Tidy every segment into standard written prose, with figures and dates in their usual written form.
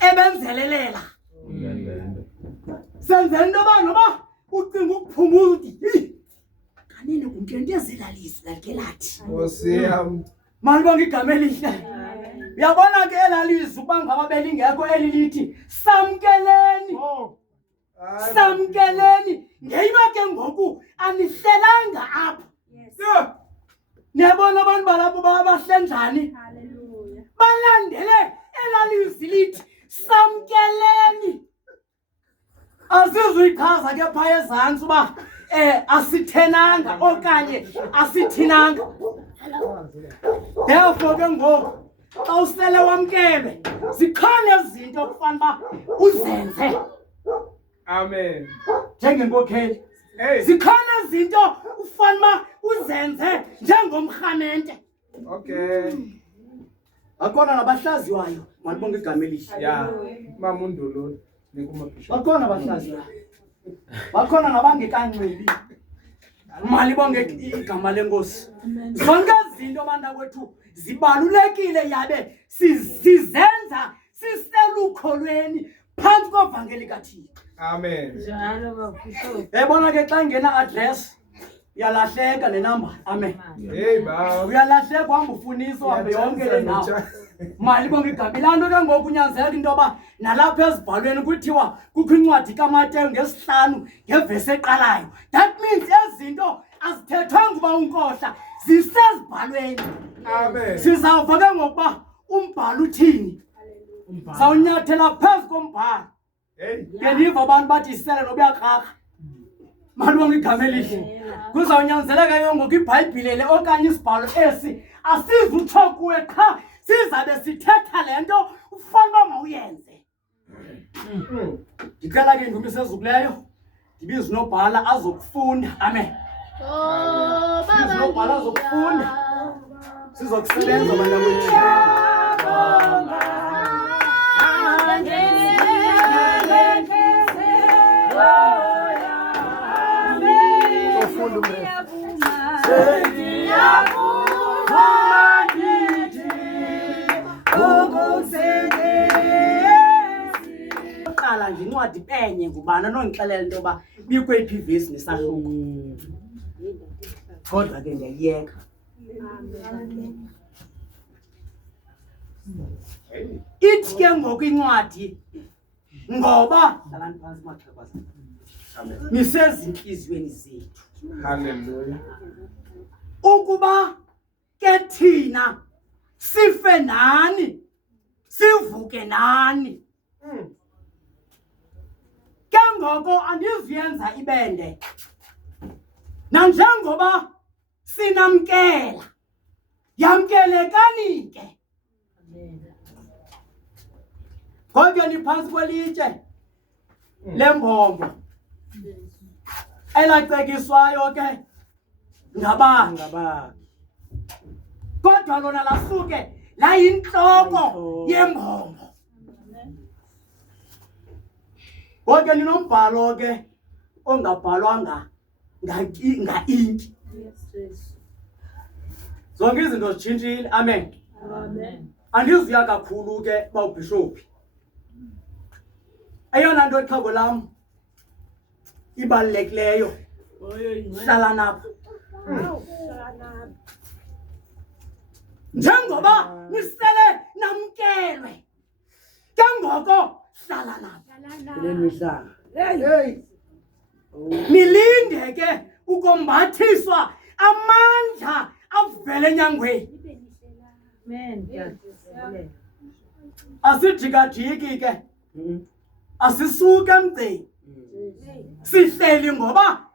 ebenzelelela senzele into noba ucinga ukuphumula uthi kanini kuntento ezilalisi lakelathi Osiyam. manje bonke igama elihle uyabona ke elalisi uba ngaba belingekho elilithi samkeleni samkeleni ngeyiba ke ngoku anihlelanga apha niyabona abantu balapho babahlenjani balandele elalisi lithi samkeleni azizuyichaza ke phaya ezantsi uba asithenanga okanye asithinanga therefore ke ngoku xa usele wamkelwe zikhona izinto okufanele uba uzenze Amen. njengenkokheli zikhona izinto ufanele uba uzenze njengomrhamente Okay. bakhona nabahlaziwayo malibonke igama elihle Yeah. Mama uNdululo nikumabhisho. bakhona abahlaziwayo bakhona nabangekanxibi malibonke igama lenkosi zonke izinto bantakwethu zibalulekile yabe sizenza siselukholweni phantsi kovangeli kaThixo. Amen. Yabona ke xa ingena address uyalahleka nenamba. Amen. Hey baba. Uyalahleka uhamba ufunisa uhambe yonke le ndawo. Malibonke igama ilanto ke ngoku unyanzeleka into yoba nalapha ezibhalweni kuthiwa kukho incwadi kaMateyu ngesihlanu ngevesi eqalayo. That means ezinto azithethwanga uba unkohla zisezibhalweni. Amen. Sizawuva ke ngokuba umbhalo uthini. Sawunyathela phezu kombhalo. Hey. Ngeniva abantu bathi isele nobuyakraka. Malibonke igama elihle. Kuzawunyanzeleka ke ngoku iBhayibhile le okanye isibhalo esi asizutsho kuwe qha sizabe sithetha lento ufanele uba mawuyenze. Ndicela ke indumi sezukuleyo ndibize unobhala azokufunda. Amen. Bize unobhala azokufunda sizokusebenza bantakwethu. Qala nje incwadi enye ngubana nondixelela into yoba bikweyiphi ivesi nesahluko. Kodwa ke ndiyayiyeka. Ithi ke ngoku incwadi ngoba dlalani phantsi maxhaphaza nisezintliziyweni zethu. Hallelujah. Ukuba ke thina sife nani sivuke nani. Ke ngoko andizuyenza ibende nanjengoba sinamkela yamkelekani ke. Kodwa niphantsi kwelitye lembombo elacekiswayo ke ngabakhi. Kodwa lona lasuke layintloko yembombo. Kodwa ninombhalo ke ongabhalwanga nga-inki. Zonke izinto zitshintshile. Amen. Andizuya kakhulu ke bawubhishophi. Eyona nto ixhego lam ibalulekileyo hlala napha. Njengoba nisele namkelwe ke ngoko hlala napha. Nilinde ke ukombathiswa amandla avela enyangweni. Asijikajiki ke asisuke emgceni sihleli ngoba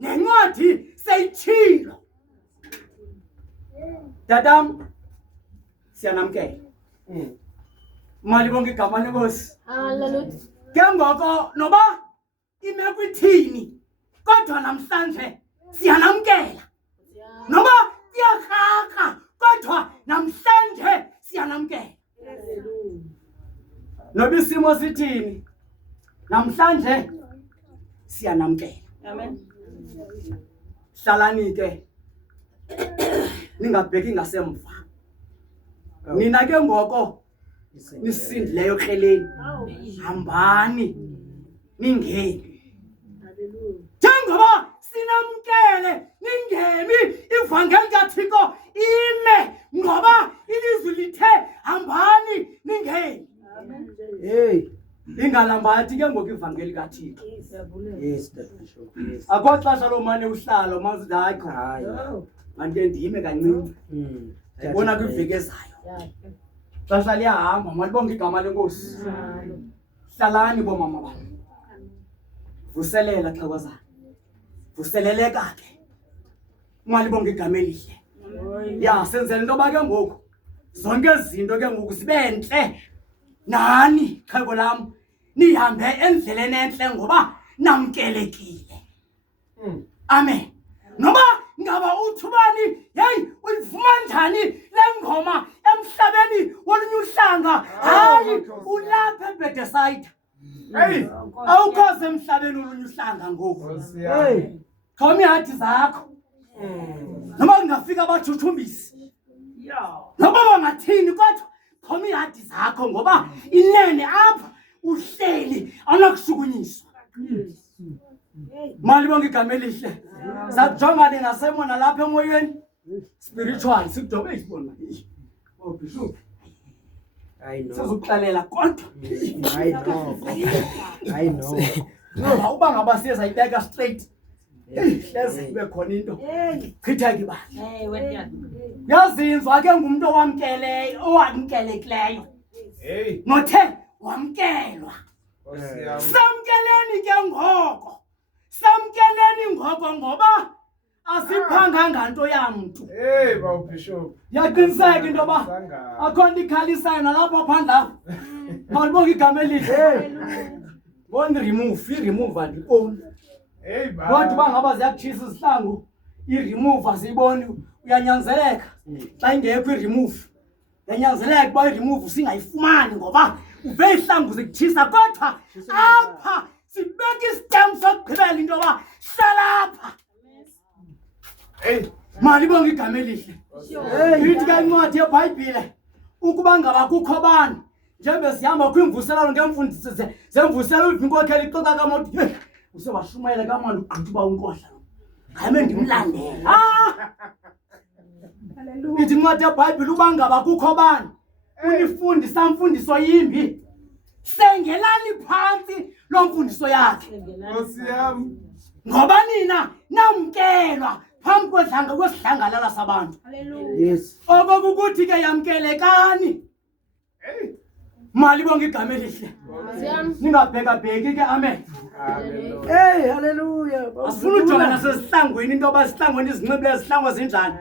nencwadi seyitshilo. Tatam siyanamkela. Malibonke igama lenkosi. Hallelujah. Ke ngoko noba imeko ithini kodwa namhlanje siyanamkela. Noba iyakraka kodwa namhlanje siyanamkela. Noba isimo sithini namhlanje siyanamkela. Amen. Hlalani ke ningabheki ngasemva. Nina ke ngoko nisindileyo kreleni hambani ningeni njengoba sinamkele ningeni ivangeli kaThixo ime ngoba ilizwi lithe hambani ningeni ingalambathi ke ngoku ivangeli kaThixo Yes, Bishop. Yes. akho xesha lomane uhlalo mazi dakho manje ndime kancinci bona kwiveki ezayo xesha liyahamba malibonke igama lenkosi hlalani bomama bam vuselela xhewazana vuseleleka ke malibonke igama elihle ya senzele into ba ke ngoku zonke izinto ke ngoku zibe ntle nani xhego lam nihambe endleleni entle ngoba namkelekile amen noba ngaba uthubani hey uyivuma njani lengoma emhlabeni wolunye uhlanga hayi ulapha eBethesda hey awukho emhlabeni wolunye uhlanga ngoku hey khoma ihadi zakho noma ngafika abathuthumbisi noba bangathini kodwa khoma ihadi zakho ngoba inene apha uhleli anakushukunyiswa mali bonke igama elihle sajongane nasemona lapha emoyeni spiritual sikudobe isibona oh bishop I know. sizokuhlalela kodwa I know. uba ngaba siyeza ibeka straight hleze kube khona into chitha ke ba yazinzwa ke ngumuntu owamkeleyo owamkelekileyo Hey. nothe wamkelwa samkeleni ke ngoko samkeleni ngoko ngoba asiphanga nganto yamntu Hey, Bishop. yaqiniseka into yoba akho nto ikhalisayo nalapha phandle apha malibonke igama elihle bona i-remove andikoni Hey, kodwa uba ngaba ziyakutshisa izihlangu i-remove aziyiboni uyanyanzeleka xa ingekho i-remove yanyanzeleka uba i-remove singayifumani ngoba uve izihlangu zikutshisa kodwa apha sibeka isitem sokugqibela into yoba hlalapha Hey. malibonke igama elihle ithi ke incwadi yeBhayibhile ukuba ngaba kukho bani njengoba sihamba kwimvuselelo ngemfundiso zemvuselelo ivinkokheli ixoxa kamothi hey usebashumayela kamani ugqitha uba unkohla khame ndimlandela haleluya ithi incwadi yeBhayibhile uba ngaba kukho bani unifundisa mfundiso yimbi sengelani phansi lo mfundiso yakhe Nkosi yami. ngoba nina namkelwa phambi kwesidlangalala sabantu Yes. okokuthi ke yamkelekani Hey. malibonke igama elihle ningabhekabheki ke amen Hallelujah. Hey, hallelujah. asifuna ujonga nasesihlangweni into yoba esihlangweni izinxibile ezihlango zinjani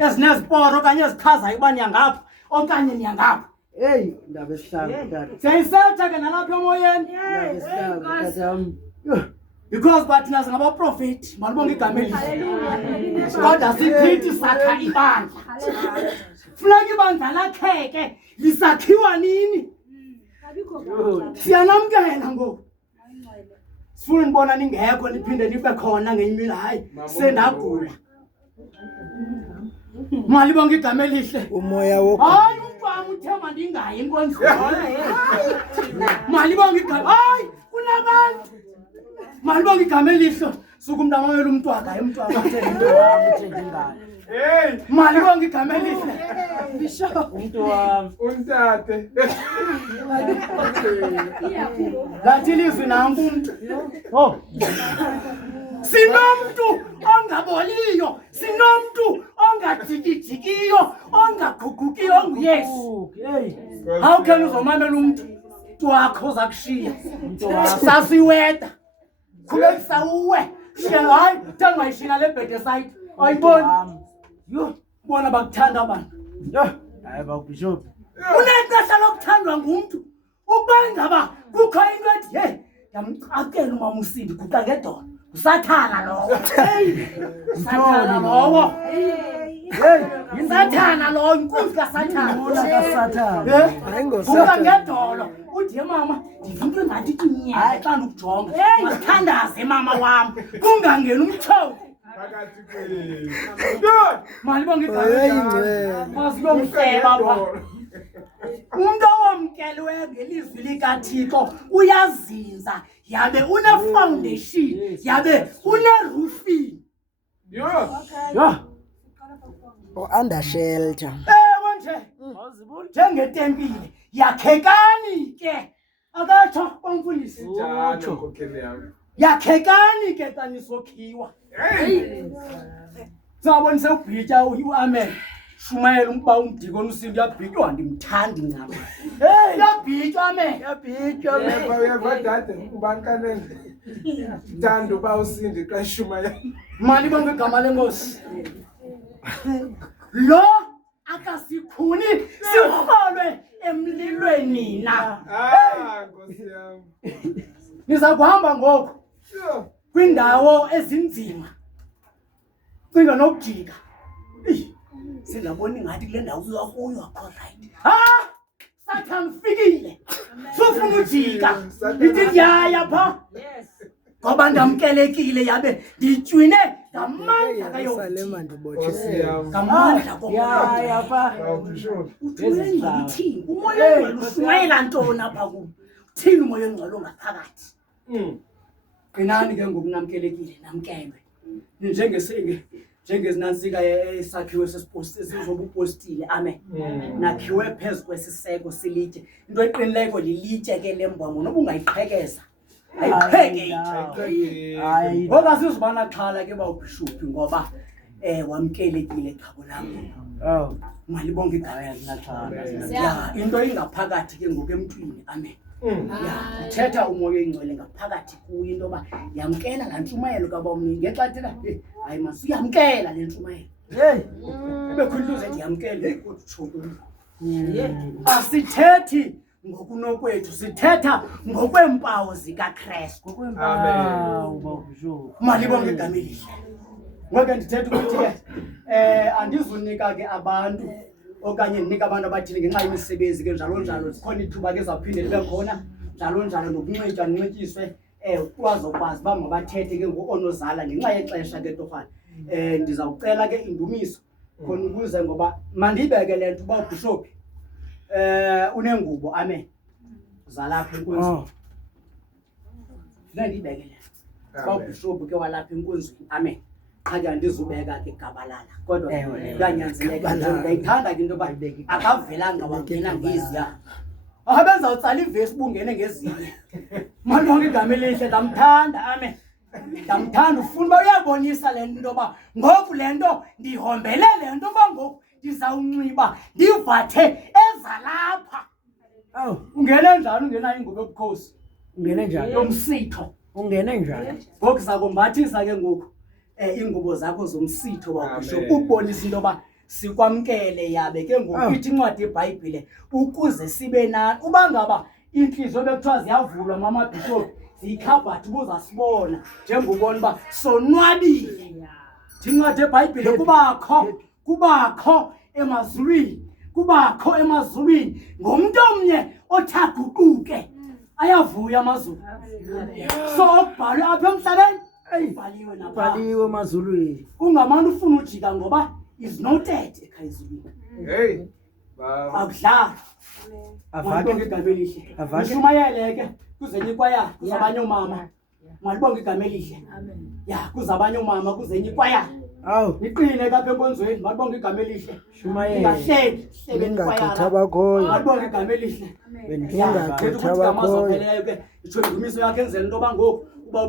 ezineziporo okanye ezichazayo uba niyangapha okanye niyangapha Hey, ndaba esihlangu tata. siyayisetha ke nalapha emoyeni Ndaba esihlangu tata. because bathi nazi ngabaprofethi malibonke igama elihle kodwa sichithi sakha ibandla funeka ibandla lakheke lisakhiwa nini siyanamkela ngoku sifuna nibona ningekho niphinde nibe khona ngenye imini hayi sendagula malibonke igama elihle Umoya wokho. hayi umntwana uthemba ndingayi enkonzweni malibonke igama hayi kunabantu malibonke igama elihle suku umntu amamela umntwana hayi umntwana uthemba into wami uthemba ingane Hey. malibonke igama elihle Umuntu wami. Untate. lathi ilizwi nanku umntu oh sinomntu ongaboliyo sinomntu ongadikidikiyo ongagugukiyo onguyesu Hey. how can uzomamela umntu wakho uza kushiya sasiweda khulekisa uwe shiya hayi thangayishina le Bethesda ayiboni yo bona bakuthanda abantu Hayi Bishop. unexesha lokuthandwa ngumntu ukuba ngaba kukho into ethi hey yamcakela umama uSindi guqa ngedolo usathana lowo usathana lowo Hey, yisathana lowo inkunzi kasathana kaSathana. guqa ngedolo uthi ye mama ndivumile ngathi kinyeke xa ndikujonga masithandaze mama wam kungangeni umthovu Phakathi kwenu. malibonke igama Hey, masiyomhleba apha umuntu owamkeliweyo ngelizwi likaThixo uyazinza yabe une-foundation yabe une-roofing. Yo. Yho. Under shelter. Ewe nje njengetempile yakhekani ke akatsho bamfundisi Njalo nkokheli yami. yakhekani ke xa nisokhiwa. Hey. Sabona sewubhitya u-Amen shumayela umba umdikoni usinto uyabhitywa andimthandi ncam. Hey uyabhitywa Amen. Uyeva dade ubani kanene. Thanda uba usindi xa shumayela. Mali bonke igama lenkosi. Lo akasikhuni sirholwe emlilweni na. Nkosi yami. Niza kuhamba ngoku Yo. kwindawo ezinzima. Cinga nokujika. Singaboni ngathi kule ndawo uyakuyo akho right. Satan fikile. Sufuna ujika. Ithi yaya pha. Ngoba ndamkelekile yabe nditywine ngamandla Yerusalema Nkosi ndibotshiwe. yami. ngamandla komandla. Ya pha. Bishop. Uthini umoya ongcwele ushumayela ntoni apha kum? Uthini umoya ongcwele ngaphakathi? Qinani ke ngoku namkelekile namkelwe. Njengezinantsika esakhiwe sesizobupostile. Amen. Nakhiwe phezu kwesiseko silitye. Into eqinileyo lilitye ke lembongo noba ungayiqhekeza. Ayipheke Hayi. ngoba sizubana xhala ke bawubhishophi ngoba wamkelekile xhabo lam. Oh. Malibonke igama. Ya into ingaphakathi ke ngoku emntwini. Amen. Ya uthetha umoya oyingcwele ngaphakathi kuyo into yoba yamkela laa ntshumayelo kabawomnini ngexa thina hayi masiyamkela le ntshumayelo. Hey. Bekhona into yamkele kodwa asithethi ngokunokwethu sithetha ngokweempawu zikaKristu. Ngokwempawu bawubhishophi. Malibonke igama elihle. Ngoke ndithetha ukuthi ke andizunika ke abantu okanye ndinika abantu abathile ngenxa yemisebenzi ke njalo njalo zikhona ithuba ke zawuphinde libe khona njalo njalo nokunxitywa ninxityiswe kwazokwazi uba mabathethe ke ngoonozala ngenxa yexesha ke torhwana. Ndizawucela ke indumiso khona ukuze ngoba mandiyibeke le nto uba ubhishophi unengubo. Amen. Zalapha enkonzweni. Ndiyibeke le nto uba ubhishophi ke walapha enkonzweni. Amen. Qha andizubeka ke gabalala kodwa kuyanyanzeleka ndiyayithanda ke into yoba akavelanga wangena ngeziya abezawutsala ivesi bungene ngezinye. Malibonke igama elihle ndamthanda. Amen. Ndamthanda ufuna uba uyabonisa le nto into yoba ngoku le nto ndihombele le nto uba ngoku ndizawunxiba ndivathe ezalapha. Awu. Ungene njani ungenayo ingubo yobukhosi Ungene njani? yomsitho? Ungene njani? Ngoku sakombathisa ke ngoku ingubo zakho zomsitho wabhishophi Amen. ubonisa into yoba sikwamkele yabe ke ngoku ithi incwadi yeBhayibhile ukuze sibe nani uba ngaba inhliziyo bekuthiwa ziyavulwa mama bhishophi ziyikhabhathi ubuzasibona njengobona uba sonwabile. Incwadi yeBhayibhile kubakho emazulwini ngumntu omnye othaguquke ayavuya amazulu. So okubhalwe apha emhlabeni ayibhaliwe napha. Bhaliwe emazulwini. Ungamane ufuna ujika ngoba is noted ekhayizulwini. Hey. Baba. Akudlala. Avake. Malibonke igama elihle. Avake. Nishumayele ke kuzenye ikwaya kuzabanye omama. Malibonke igama elihle. Ya kuzabanye omama kuzenye ikwaya. Awu. Niqine kapha enkonzweni malibonke igama elihle. Shumayele. Ngahleli Bengagqitha abakhoyo. malibonke igama elihle. Bengagqitha abakhoyo. Ke itsho indumiso yakhe enzela into yoba ngoku uba